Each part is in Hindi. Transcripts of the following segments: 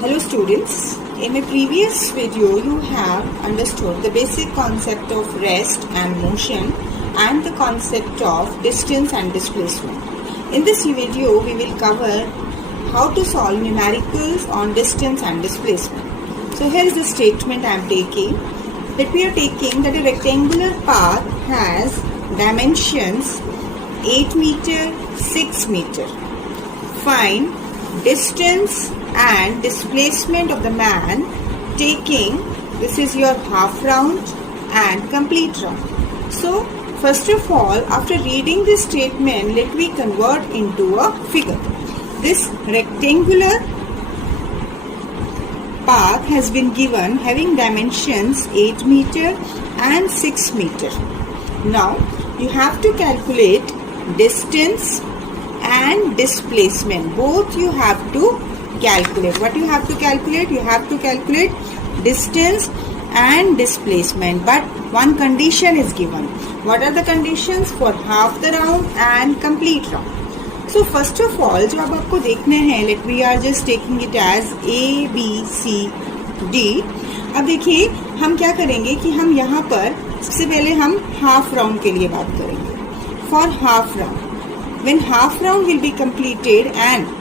Hello students, in my previous video you have understood the basic concept of rest and motion and the concept of distance and displacement. In this video we will cover how to solve numericals on distance and displacement. So here is the statement I am taking, that we are taking that a rectangular path has dimensions 8 meter, 6 meter. Find distance and displacement of the man taking, this is your half round and complete round. So first of all, after reading this statement, let me convert into a figure. This rectangular path has been given having dimensions 8 meter and 6 meter. Now you have to calculate distance and displacement. Both you have to calculate. What you have to calculate? You have to calculate distance and displacement. But one condition is given. What are the conditions? For half the round and complete round. So first of all, जो अब आपको देखने हैं, let we are just taking it as A, B, C, D. अब देखिए हम क्या करेंगे कि हम यहाँ पर सबसे पहले हम हाफ राउंड के लिए बात करेंगे. For half round, when half round will be completed and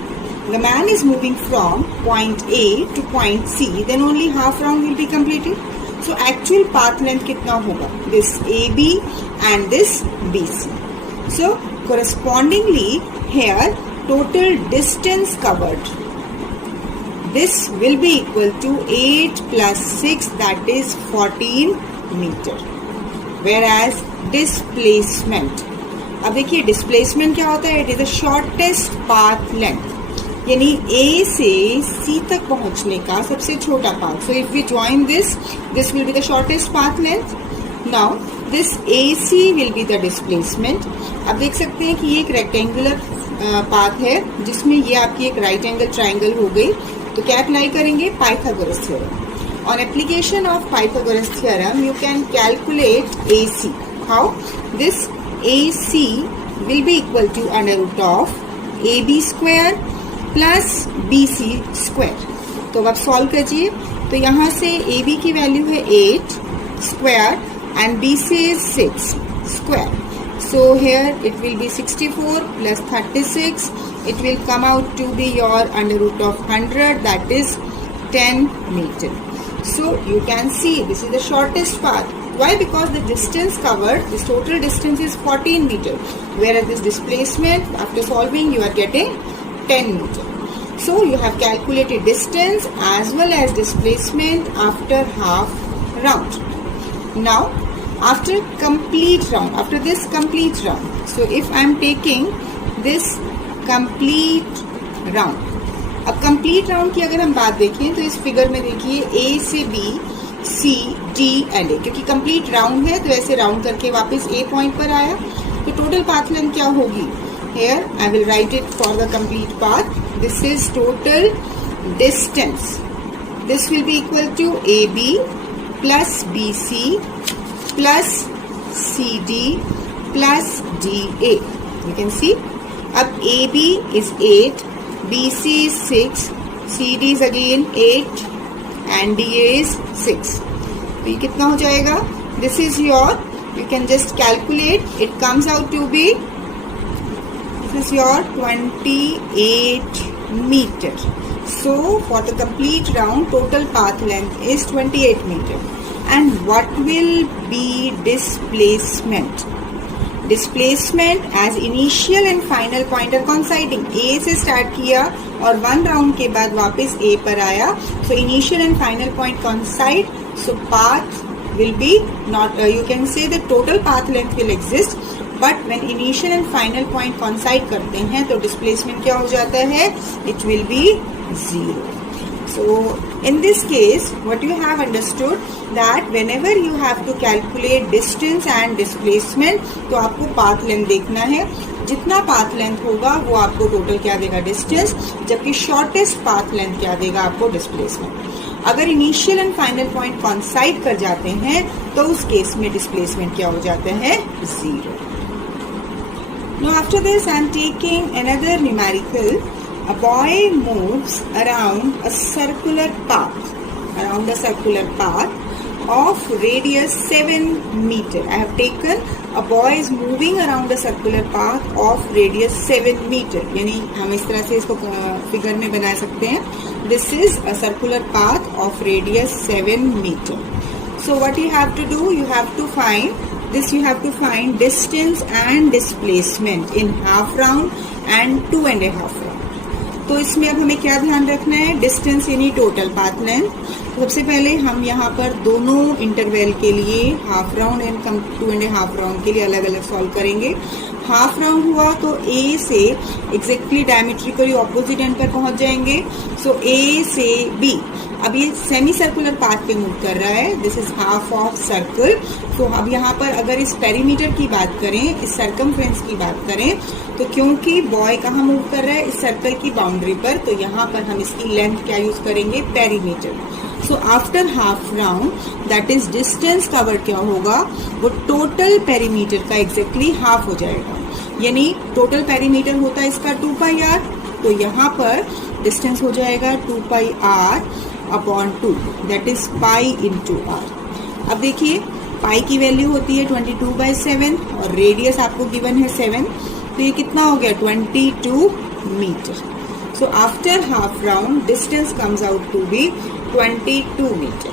the man is moving from point A to point C, then only half round will be completed. So actual path length कितना होगा? This AB and this BC. So correspondingly here total distance covered, this will be equal to 8 plus 6, that is 14 meter. Whereas displacement, अब देखिए डिस्प्लेसमेंट क्या होता है? It is the shortest path length, यानी ए से सी तक पहुंचने का सबसे छोटा path. So if we join this will be the shortest path length. Now this A C will be the displacement. अब देख सकते हैं कि ये एक रेक्टेंगुलर पाथ है जिसमें ये आपकी एक राइट एंगल ट्राइंगल हो गई. तो क्या अप्लाई करेंगे? Pythagoras theorem. On application of Pythagoras theorem you can calculate A C. How? This AC will be equal to under root of AB square plus BC square. तो अब सॉल्व कीजिए. तो यहाँ से AB की वैल्यू है 8 square and BC is 6 square. So here it will be 64 plus 36. It will come out to be your under root of 100, that is 10 meter. So you can see this is the shortest path. Why? Because the distance covered, this total distance is 14 meter, whereas this displacement after solving you are getting 10 meter. So you have calculated distance as well as displacement after half round. Now after complete round, after this complete round, so if I am taking this complete round, अब complete round की अगर हम बात देखें तो इस फिगर में देखिए A से B, C, D and A, क्योंकि कंप्लीट राउंड है तो ऐसे राउंड करके वापस A पॉइंट पर आया. तो टोटल पाथ लेंथ क्या होगी? Here I will write it for the complete path. This is total distance. This will be equal to AB plus BC plus CD plus DA. You can see. अब AB is 8, BC is 6, CD is again 8 and DA is 6. तो ये कितना हो जाएगा? This is your, you can just calculate, it comes out to be, this is your 28 meter. So for the complete round total path length is 28 meter. And what will be displacement? Displacement as initial and final point are coinciding. A से start किया और 1 round के बाद वापस A पर आया. So initial and final point coincide. So path will be not, you can say the total path length will exist. But when initial and final point coincide करते हैं तो displacement क्या हो जाता है? It will be 0. So in this case what you have understood that whenever you have to calculate distance and displacement, तो आपको path length देखना है. जितना path length होगा वो आपको total क्या देगा? Distance. जबकि shortest path length क्या देगा आपको? Displacement. अगर इनिशियल एंड फाइनल पॉइंट कॉन्साइड कर जाते हैं तो उस केस में डिस्प्लेसमेंट क्या हो जाता है? 0. Now after this I am taking another numerical a boy moves around a circular path of radius 7 meter. I have taken a boy is moving around a circular path of radius 7 meter. यानी हम इस तरह से इसको फिगर में बना सकते हैं. This is a circular path of radius 7 meter. So what you have to do? You have to find distance and displacement in half round and 2.5 round. तो इसमें अब हमें क्या ध्यान रखना है? डिस्टेंस यानी टोटल पाथ लेंथ. तो सबसे पहले हम यहाँ पर दोनों इंटरवल के लिए हाफ राउंड एंड 2.5 राउंड के लिए अलग अलग सॉल्व करेंगे. हाफ राउंड हुआ तो ए से एग्जैक्टली डायमेट्रिकली ऑपोजिट एंड पर पहुंच जाएंगे. सो ए से बी. अब ये सेमी सर्कुलर पाथ पे मूव कर रहा है. This is half of circle. तो अब यहाँ पर अगर इस पेरीमीटर की बात करें, इस सर्कमफ्रेंस की बात करें, तो क्योंकि बॉय कहाँ मूव कर रहा है? इस सर्कल की बाउंड्री पर. तो यहाँ पर हम इसकी लेंथ क्या यूज करेंगे? Perimeter. So after half round that is distance cover क्या होगा? वो टोटल पेरीमीटर का एग्जैक्टली हाफ हो जाएगा. यानी टोटल पेरीमीटर होता है इसका 2 पाई आर. तो यहाँ पर डिस्टेंस हो जाएगा 2 pi r upon 2, that is pi into r. अब देखिए पाई की वैल्यू होती है 22/7 और रेडियस आपको गिवन है 7. तो ये कितना हो गया? 22 metre. So after half round distance comes out to be 22 metre.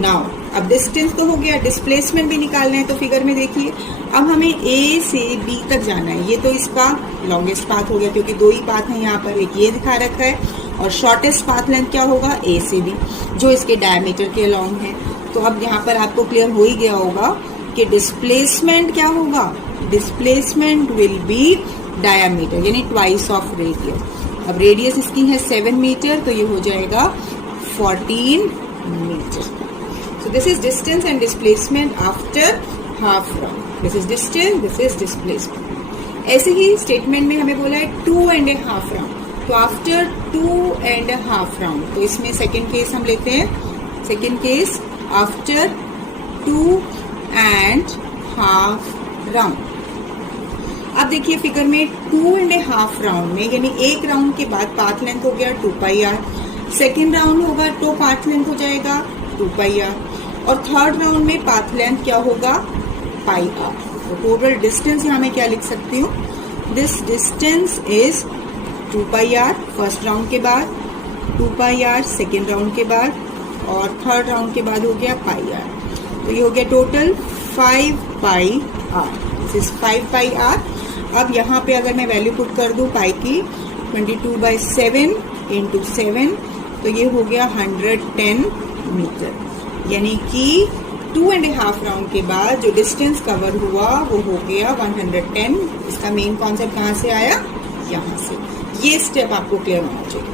Now अब डिस्टेंस तो हो गया, डिस्प्लेसमेंट भी निकालना है. तो फिगर में देखिए अब हमें ए से बी तक जाना है. ये तो इसका लॉन्गेस्ट पाथ हो गया क्योंकि 2 ही पाथ है यहाँ पर. एक ये दिखा रखा है और शॉर्टेस्ट पाथ लेंथ क्या होगा? ए से बी, जो इसके डायमीटर के अलॉन्ग है. तो अब यहाँ पर आपको क्लियर हो ही गया होगा कि डिस्प्लेसमेंट क्या होगा? डिस्प्लेसमेंट विल बी डायमीटर यानी ट्वाइस ऑफ रेडियस. अब रेडियस इसकी है 7 मीटर, तो ये हो जाएगा 14 metre. So this is distance and displacement after half round. This is distance, this is displacement. ऐसे ही स्टेटमेंट में हमें बोला है 2.5 राउंड. तो आफ्टर 2.5 राउंड, तो इसमें सेकेंड केस हम लेते हैं. Second case after 2.5 round. अब देखिए फिगर में 2.5 राउंड में यानी एक राउंड के बाद पाथ लेंथ हो गया 2 पाई आर. सेकेंड राउंड होगा तो पाथ लेंथ हो जाएगा 2 पाई आर. और थर्ड राउंड में पाथ लेंथ क्या होगा? Pi r. तो टोटल डिस्टेंस यहाँ मैं क्या लिख सकती हूँ? This distance is 2 pi r first round के बाद, 2 पाई आर सेकेंड राउंड के बाद और थर्ड राउंड के बाद हो गया पाई आर. तो ये हो गया total 5 pi r. This is 5 pi r. अब यहाँ पे अगर मैं वैल्यू पुट कर दूँ पाई की 22/7 इंटू 7, तो ये हो गया 110 मीटर. यानी कि 2.5 राउंड के बाद जो डिस्टेंस कवर हुआ वो हो गया 110. इसका मेन कॉन्सेप्ट कहाँ से आया? यहाँ से. ये स्टेप आपको क्लियर होना चाहिए.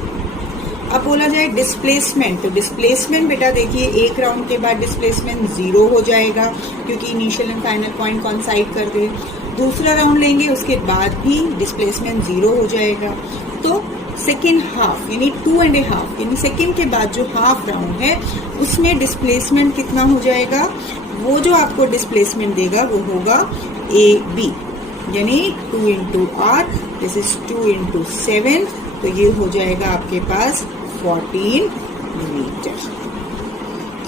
अब बोला जाए डिस्प्लेसमेंट, तो डिस्प्लेसमेंट बेटा देखिए एक राउंड के बाद डिस्प्लेसमेंट 0 हो जाएगा क्योंकि इनिशियल एंड फाइनल पॉइंट कॉन्साइड कर दे. दूसरा राउंड लेंगे उसके बाद भी डिस्प्लेसमेंट 0 हो जाएगा. तो सेकेंड हाफ यानी 2.5 यानी सेकेंड के बाद जो हाफ राउंड है उसमें डिस्प्लेसमेंट कितना हो जाएगा? वो जो आपको डिस्प्लेसमेंट देगा वो होगा ए बी यानी 2 into r. This is 2 into 7. तो ये हो जाएगा आपके पास 14 metre.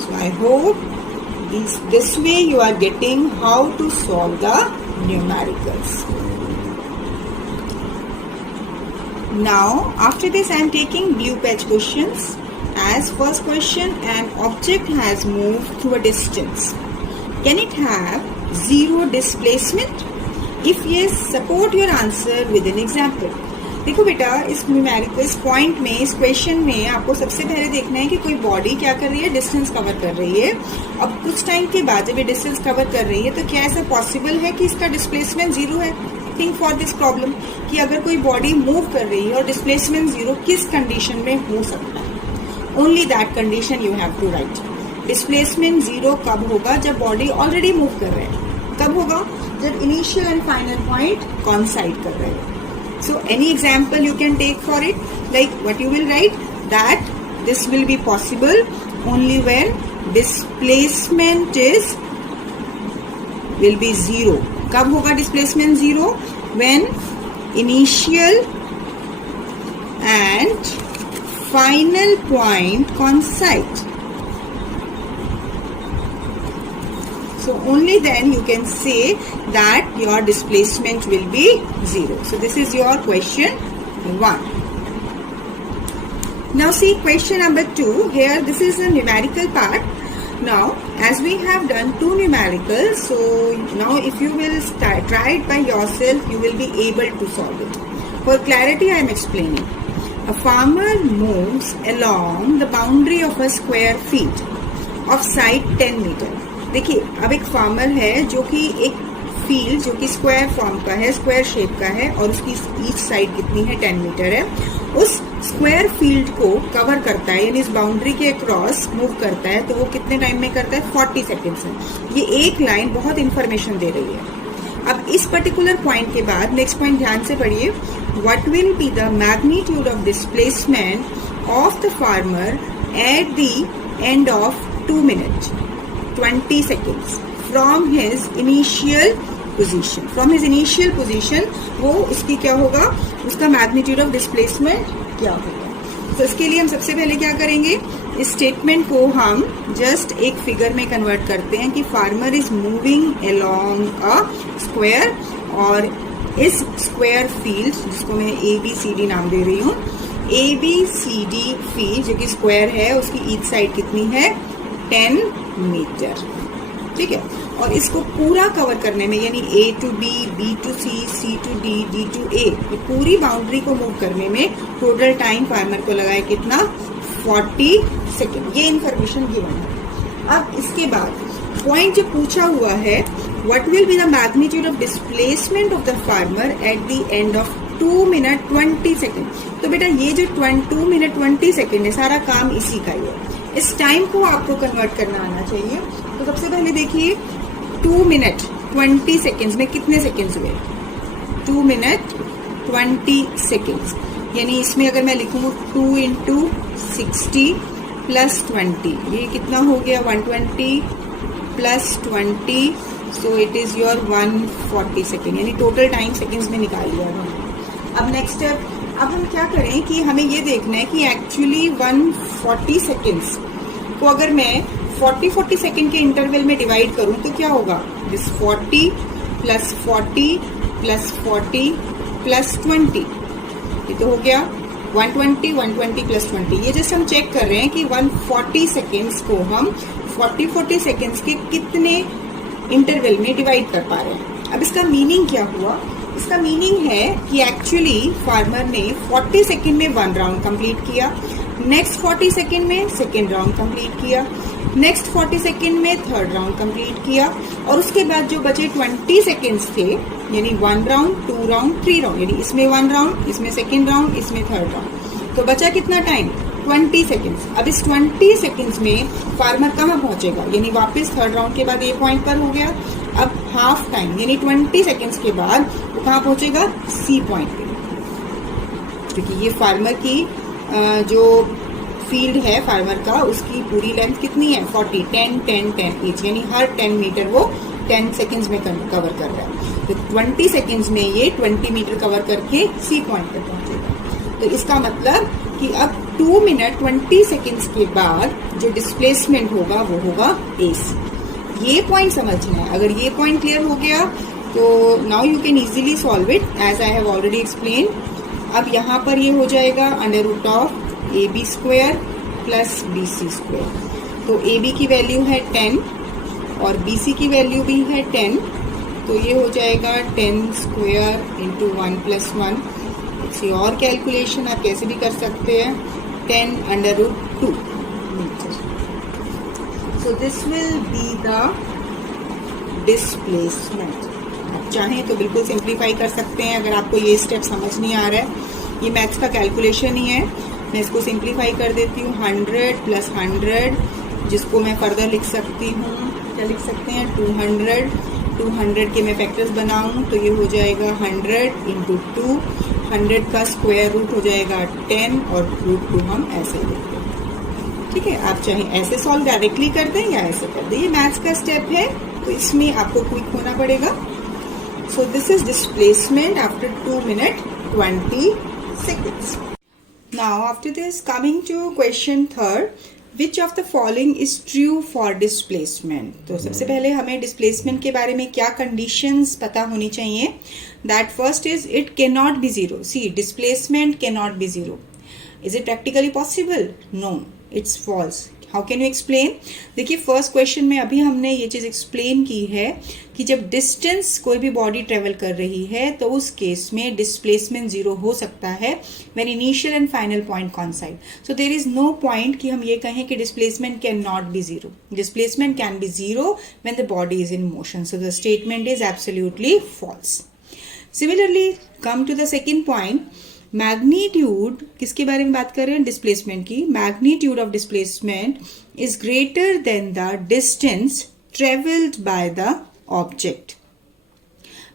So I hope this way you are getting how to solve the numericals. Now after this I am taking blue patch questions. As first question, an object has moved through a distance. Can it have zero displacement? If yes, support your answer with an example. देखो बेटा इस न्यूमेरिकल इस पॉइंट में इस क्वेश्चन में आपको सबसे पहले देखना है कि कोई बॉडी क्या कर रही है? डिस्टेंस कवर कर रही है. अब कुछ टाइम के बाद जब ये डिस्टेंस कवर कर रही है तो क्या ऐसा पॉसिबल है कि इसका डिस्प्लेसमेंट 0 है? थिंक फॉर दिस प्रॉब्लम कि अगर कोई बॉडी मूव कर रही है और डिस्प्लेसमेंट 0 किस कंडीशन में हो सकता है? Only that condition you have to write. Displacement 0 कब होगा? जब बॉडी ऑलरेडी मूव कर रहे हैं. कब होगा? जब इनिशियल एंड फाइनल पॉइंट कॉन्साइड कर रहे हैं. So any example you can take for it, like what you will write, that this will be possible only when displacement will be 0. कब होगा displacement 0? When initial and final point coincide. So only then you can say that your displacement will be 0. So this is your question 1. Now see question number 2. Here this is a numerical part. Now as we have done 2 numericals, so now if you will try it by yourself, you will be able to solve it. For clarity I am explaining. A farmer moves along the boundary of a square feet of side 10 meter. देखिए अब एक फार्मर है जो कि एक फील्ड जो कि स्क्वायर फॉर्म का है, स्क्वायर शेप का है और उसकी ईच साइड कितनी है 10 मीटर है, उस स्क्वायर फील्ड को कवर करता है यानी इस बाउंड्री के अक्रॉस मूव करता है। तो वो कितने टाइम में करता है 40 सेकेंड्स में। ये एक लाइन बहुत इंफॉर्मेशन दे रही है। अब इस पर्टिकुलर पॉइंट के बाद नेक्स्ट पॉइंट ध्यान से पढ़िए। What will be the magnitude of displacement of the farmer at the end of 2 minutes 20 seconds from his initial position. From his initial position वो इसकी क्या होगा, उसका मैग्नीट्यूड ऑफ डिस्प्लेसमेंट क्या होगा। तो इसके लिए हम सबसे पहले क्या करेंगे, इस स्टेटमेंट को हम जस्ट एक फिगर में कन्वर्ट करते हैं कि farmer is moving along a square और इस स्क्वायर फील्ड जिसको मैं ABCD नाम दे रही हूँ, ABCD फील्ड जो कि स्क्वायर है उसकी ईच साइड कितनी है 10 मीटर। ठीक है, और इसको पूरा कवर करने में यानी A to B, B to C, C to D, D to A, ये पूरी बाउंड्री को मूव करने में टोटल टाइम फार्मर को लगा है कितना 40 सेकेंड। ये इंफॉर्मेशन गिवन है। अब इसके बाद पॉइंट जो पूछा हुआ है, what will be the magnitude of displacement of the farmer at the end of 2 minutes 20 seconds। तो बेटा ये जो 2 minutes 20 seconds है सारा काम इसी का ही है। इस टाइम को आपको कन्वर्ट करना आना चाहिए। तो सबसे पहले देखिए 2 minutes 20 seconds में कितने सेकेंड्स हुए, 2 minutes 20 seconds यानी इसमें अगर मैं लिखूँ 2 into 60 plus 20 ये कितना हो गया 120 plus 20, so it is your 140 second यानी टोटल टाइम सेकेंड्स में निकाल लिया हमने। अब नेक्स्ट स्टेप, अब हम क्या करें कि हमें ये देखना है कि एक्चुअली 140 सेकेंड्स को अगर मैं 40 सेकेंड के इंटरवल में डिवाइड करूं तो क्या होगा, दिस 40 प्लस 40 प्लस 40 प्लस 20 ये तो हो गया 120 प्लस 20। ये जस्ट हम चेक कर रहे हैं कि 140 सेकेंड्स को हम 40 सेकेंड्स के कितने इंटरवल में डिवाइड कर पा रहे हैं। अब इसका मीनिंग क्या हुआ, इसका मीनिंग है कि एक्चुअली फार्मर ने 40 सेकेंड में 1 राउंड कंप्लीट किया, नेक्स्ट 40 सेकेंड में सेकेंड राउंड कंप्लीट किया, नेक्स्ट 40 सेकेंड में थर्ड राउंड कंप्लीट किया और उसके बाद जो बचे 20 सेकेंड्स थे यानी 1 राउंड 2 राउंड 3 राउंड यानी इसमें 1 राउंड, इसमें सेकेंड राउंड, इसमें थर्ड राउंड, तो बचा कितना टाइम 20 सेकेंड्स। अब इस 20 सेकेंड्स में फार्मर कहाँ पहुंचेगा, यानी वापस थर्ड राउंड के बाद ये पॉइंट पर हो गया। अब हाफ टाइम यानी 20 सेकेंड्स के बाद वो कहाँ पहुंचेगा, सी पॉइंट पे, क्योंकि ये फार्मर की जो फील्ड है फार्मर का उसकी पूरी लेंथ कितनी है 40, 10 10 10 ईच यानी हर 10 मीटर वो 10 सेकेंड्स में कवर कर रहा है। तो 20 सेकेंड्स में ये 20 मीटर कवर करके सी पॉइंट पे पहुंचेगा। तो इसका मतलब कि अब 2 मिनट 20 सेकेंड्स के बाद जो डिस्प्लेसमेंट होगा वो होगा एस। ये पॉइंट समझना है। अगर ये पॉइंट क्लियर हो गया तो now you can easily solve it as I have already explain. अब यहाँ पर ये हो जाएगा under root of AB square plus BC square. तो AB की वैल्यू है 10 और BC की वैल्यू भी है 10, तो ये हो जाएगा 10 स्क्वायर इंटू 1 प्लस 1। इसकी और कैलकुलेशन आप कैसे भी कर सकते हैं, 10 under root 2 metre. So this will be the displacement. आप चाहें तो बिल्कुल सिंप्लीफाई कर सकते हैं। अगर आपको ये स्टेप समझ नहीं आ रहा है, ये मैथ्स का कैलकुलेशन ही है, मैं इसको सिंप्लीफाई कर देती हूँ। 100 प्लस 100 जिसको मैं फर्दर लिख सकती हूँ, क्या लिख सकते हैं 200 के मैं फैक्टर्स बनाऊँ तो ये हो जाएगा 100 इंटू 2, 100 का स्क्वायर रूट हो जाएगा 10 और रूट 2 हम ऐसे लिखते हैं। ठीक है, आप चाहे ऐसे सॉल्व डायरेक्टली कर दें या ऐसे कर दें, ये मैथ्स का स्टेप है तो इसमें आपको क्विक होना पड़ेगा। So this is displacement after 2 minute 20 seconds. Now after this, coming to question third, which of the following is true for displacement? तो सबसे पहले हमें displacement के बारे में क्या conditions पता होनी चाहिए. That first is it cannot be zero. See, displacement cannot be zero. Is it practically possible? No, it's false. How can you explain? देखिए फर्स्ट क्वेश्चन में अभी हमने ये चीज एक्सप्लेन की है कि जब डिस्टेंस कोई भी बॉडी ट्रेवल कर रही है तो उस केस में डिस्प्लेसमेंट जीरो हो सकता है when initial and final point coincide. So there is no point कि हम ये कहें कि displacement can not be zero. Displacement can be zero when the body is in motion. So the statement is absolutely false. Similarly come to the second point. Magnitude किसके बारे में बात कर रहे हैं? डिस्प्लेसमेंट की. Magnitude of displacement is greater than the distance travelled by the object.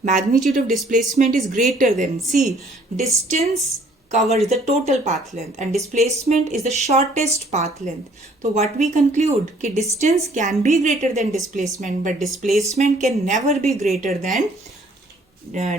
Magnitude of displacement is greater than, see, distance covers the total path length and displacement is the shortest path length. So what we conclude कि distance can be greater than displacement but displacement can never be greater than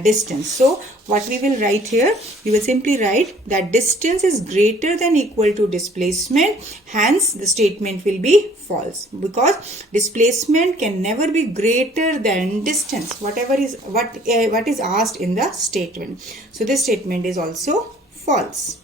distance. So what we will write here, we will simply write that distance is greater than equal to displacement, hence the statement will be false because displacement can never be greater than distance, whatever is what is asked in the statement. So this statement is also false.